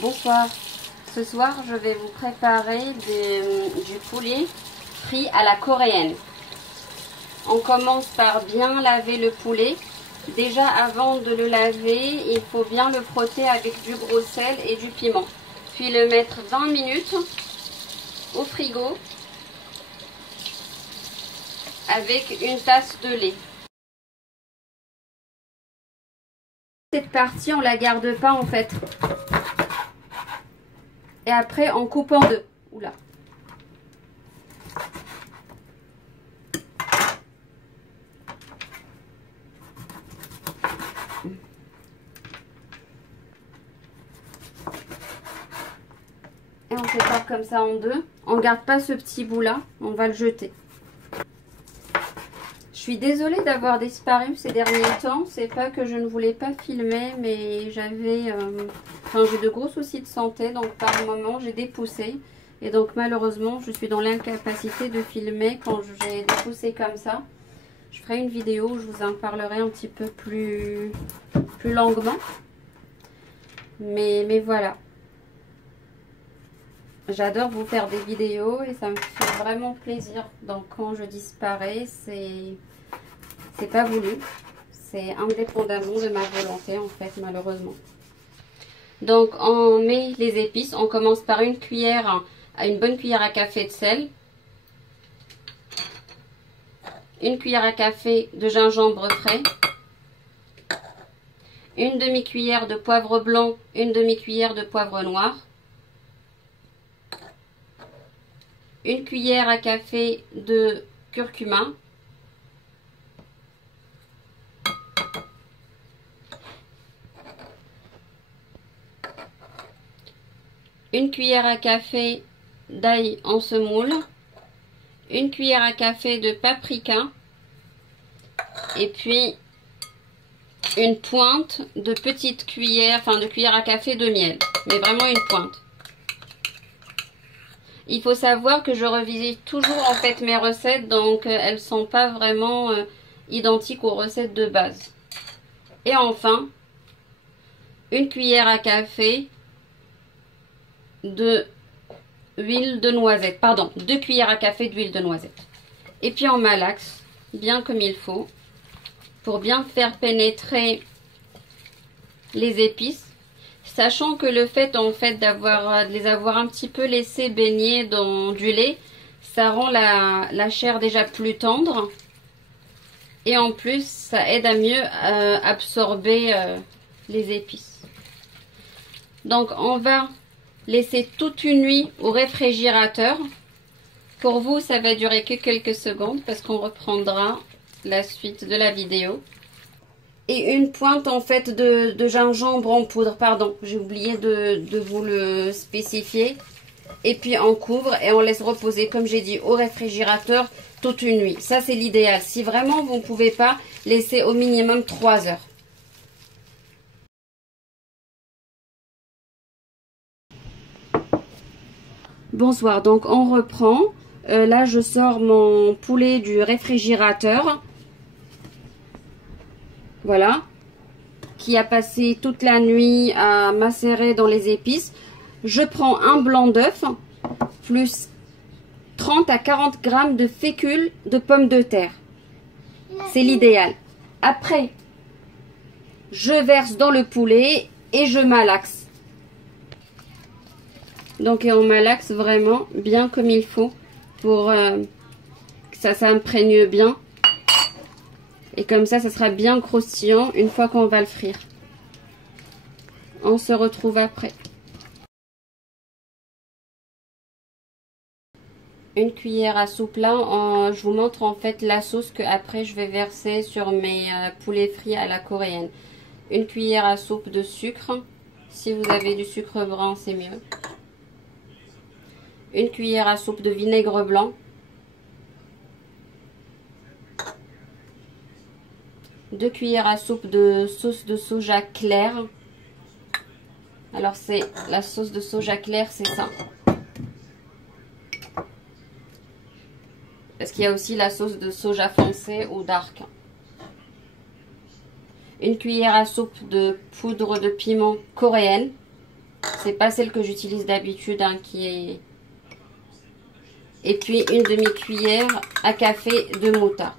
Bonsoir, ce soir je vais vous préparer du poulet frit à la coréenne. On commence par bien laver le poulet. Déjà avant de le laver, il faut bien le frotter avec du gros sel et du piment. Puis le mettre 20 minutes au frigo avec une tasse de lait. Cette partie on la garde pas en fait. Et après on coupe en deux. Oula. Et on sépare comme ça en deux. On garde pas ce petit bout là, on va le jeter. Je suis désolée d'avoir disparu ces derniers temps. C'est pas que je ne voulais pas filmer, mais j'avais, j'ai de gros soucis de santé, donc par moment j'ai dépoussé. Et donc malheureusement, je suis dans l'incapacité de filmer quand j'ai dépoussé comme ça. Je ferai une vidéo où je vous en parlerai un petit peu plus longuement. Mais voilà. J'adore vous faire des vidéos et ça me fait vraiment plaisir. Donc quand je disparais, c'est pas voulu. C'est indépendamment de ma volonté en fait, malheureusement. Donc on met les épices. On commence par une bonne cuillère à café de sel. Une cuillère à café de gingembre frais. Une demi-cuillère de poivre blanc, une demi-cuillère de poivre noir. Une cuillère à café de curcuma. Une cuillère à café d'ail en semoule. Une cuillère à café de paprika. Et puis une pointe de petite cuillère, de cuillère à café de miel. Mais vraiment une pointe. Il faut savoir que je revisite toujours en fait mes recettes, donc elles sont pas vraiment identiques aux recettes de base. Et enfin, une cuillère à café de huile de noisette, pardon, 2 cuillères à café d'huile de noisette. Et puis on malaxe bien comme il faut pour bien faire pénétrer les épices. Sachant que le fait de les avoir un petit peu laissés baigner dans du lait, ça rend la chair déjà plus tendre. Et en plus, ça aide à mieux absorber les épices. Donc on va laisser toute une nuit au réfrigérateur. Pour vous, ça va durer que quelques secondes parce qu'on reprendra la suite de la vidéo. Et une pointe en fait de gingembre en poudre, pardon, j'ai oublié de vous le spécifier. Et puis on couvre et on laisse reposer, comme j'ai dit, au réfrigérateur toute une nuit. Ça c'est l'idéal. Si vraiment vous ne pouvez pas, laisser au minimum 3 heures. Bonsoir, donc on reprend. Là je sors mon poulet du réfrigérateur. Voilà, qui a passé toute la nuit à macérer dans les épices. Je prends un blanc d'œuf plus 30 à 40 grammes de fécule de pommes de terre. C'est l'idéal. Après, je verse dans le poulet et je malaxe. Donc on malaxe vraiment bien comme il faut pour que ça s'imprègne bien. Et comme ça sera bien croustillant une fois qu'on va le frire. On se retrouve après. Une cuillère à soupe là, je vous montre en fait la sauce que après je vais verser sur mes poulets frits à la coréenne. Une cuillère à soupe de sucre. Si vous avez du sucre brun, c'est mieux. Une cuillère à soupe de vinaigre blanc. 2 cuillères à soupe de sauce de soja claire. Alors c'est la sauce de soja claire, c'est ça. Parce qu'il y a aussi la sauce de soja foncé ou dark. Une cuillère à soupe de poudre de piment coréenne. C'est pas celle que j'utilise d'habitude, hein, qui est... Et puis une demi-cuillère à café de moutarde.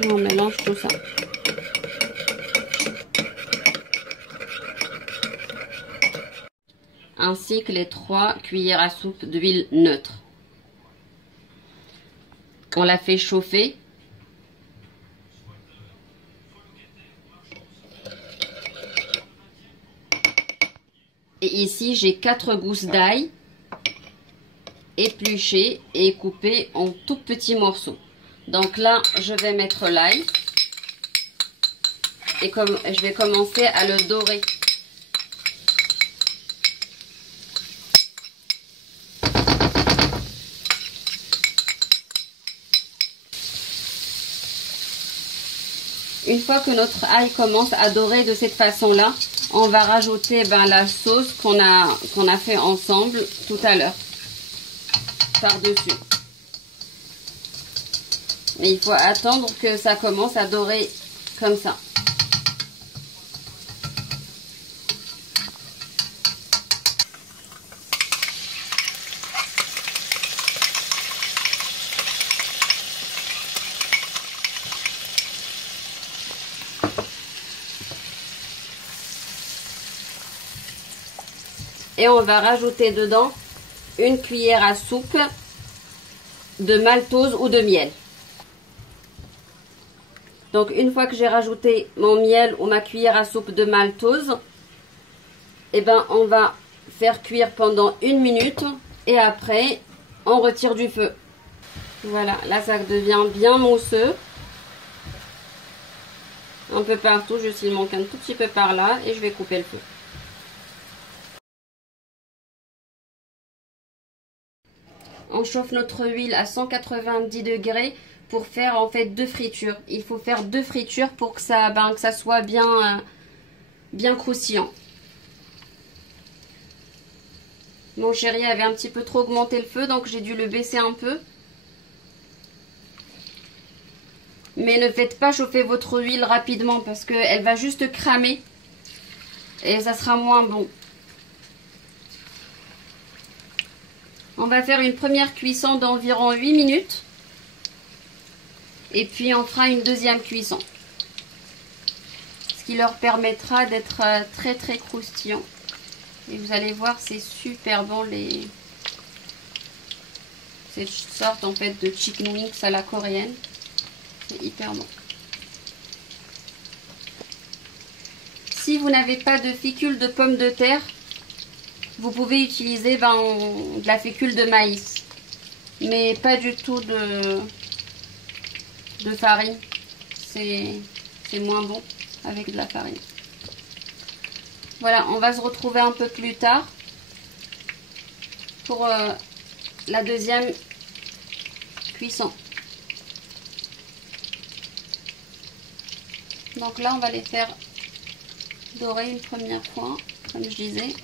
Et on mélange tout ça. Ainsi que les 3 cuillères à soupe d'huile neutre. On la fait chauffer. Et ici, j'ai 4 gousses d'ail épluchées et coupées en tout petits morceaux. Donc là, je vais mettre l'ail et comme je vais commencer à le dorer. Une fois que notre ail commence à dorer de cette façon-là, on va rajouter la sauce qu'on a fait ensemble tout à l'heure par-dessus. Mais il faut attendre que ça commence à dorer comme ça. Et on va rajouter dedans une cuillère à soupe de maltose ou de miel. Donc une fois que j'ai rajouté mon miel ou ma cuillère à soupe de maltose, on va faire cuire pendant 1 minute et après on retire du feu. Voilà, là ça devient bien mousseux. Un peu partout, juste il manque un tout petit peu par là et je vais couper le feu. On chauffe notre huile à 190 degrés pour faire en fait 2 fritures. Il faut faire 2 fritures pour que ça soit bien croustillant. Mon chéri avait un petit peu trop augmenté le feu, donc j'ai dû le baisser un peu. Mais ne faites pas chauffer votre huile rapidement parce qu'elle va juste cramer et ça sera moins bon. On va faire une première cuisson d'environ 8 minutes. Et puis on fera une deuxième cuisson. Ce qui leur permettra d'être très très croustillant. Et vous allez voir, c'est super bon cette sorte en fait de chicken wings à la coréenne. C'est hyper bon. Si vous n'avez pas de fécule de pommes de terre, vous pouvez utiliser de la fécule de maïs, mais pas du tout de farine. C'est moins bon avec de la farine. Voilà, on va se retrouver un peu plus tard pour la deuxième cuisson. Donc là, on va les faire dorer une première fois, comme je disais.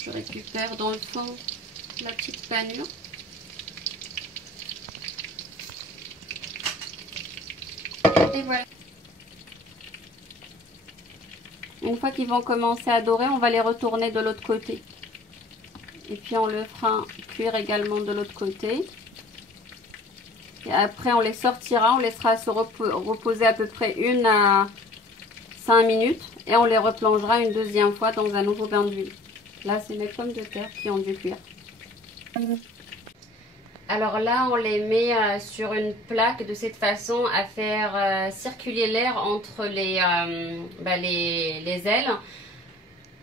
Je récupère dans le fond la petite panure. Et voilà. Une fois qu'ils vont commencer à dorer, on va les retourner de l'autre côté. Et puis on le fera cuire également de l'autre côté. Et après on les sortira, on laissera se reposer à peu près 1 à 5 minutes. Et on les replongera une deuxième fois dans un nouveau bain d'huile. Là, c'est mes pommes de terre qui ont dû cuire. Alors là, on les met sur une plaque de cette façon à faire circuler l'air entre les ailes.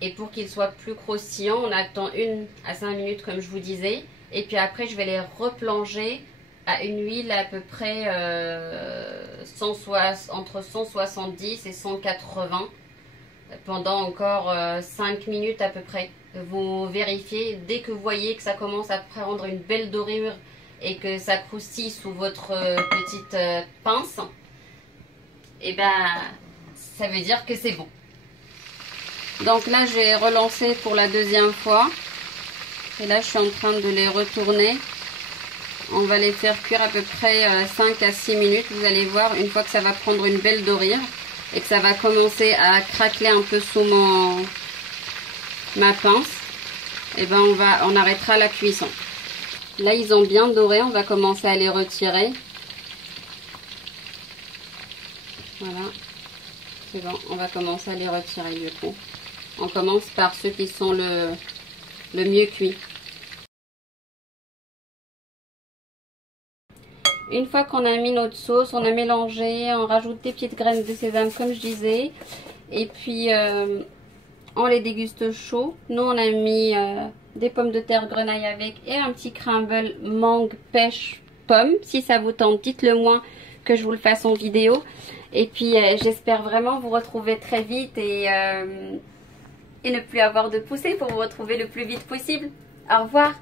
Et pour qu'ils soient plus croustillants, on attend 1 à 5 minutes comme je vous disais. Et puis après, je vais les replonger à une huile à peu près entre 170 et 180 pendant encore 5 minutes à peu près. Vous vérifiez, dès que vous voyez que ça commence à prendre une belle dorure et que ça croustille sous votre petite pince, et ça veut dire que c'est bon. Donc là, j'ai relancé pour la deuxième fois. Et là, je suis en train de les retourner On va les faire cuire à peu près 5 à 6 minutes. Vous allez voir, une fois que ça va prendre une belle dorure et que ça va commencer à craqueler un peu sous ma pince, et ben on arrêtera la cuisson. Là, ils ont bien doré, on va commencer à les retirer. Voilà, c'est bon, on va commencer à les retirer du coup. On commence par ceux qui sont le mieux cuits. Une fois qu'on a mis notre sauce, on a mélangé, on rajoute des petites graines de sésame comme je disais. Et puis on les déguste chaud. Nous on a mis des pommes de terre grenaille avec et un petit crumble mangue, pêche, pomme. Si ça vous tente, dites-le moi que je vous le fasse en vidéo. Et puis j'espère vraiment vous retrouver très vite et ne plus avoir de poussée pour vous retrouver le plus vite possible. Au revoir!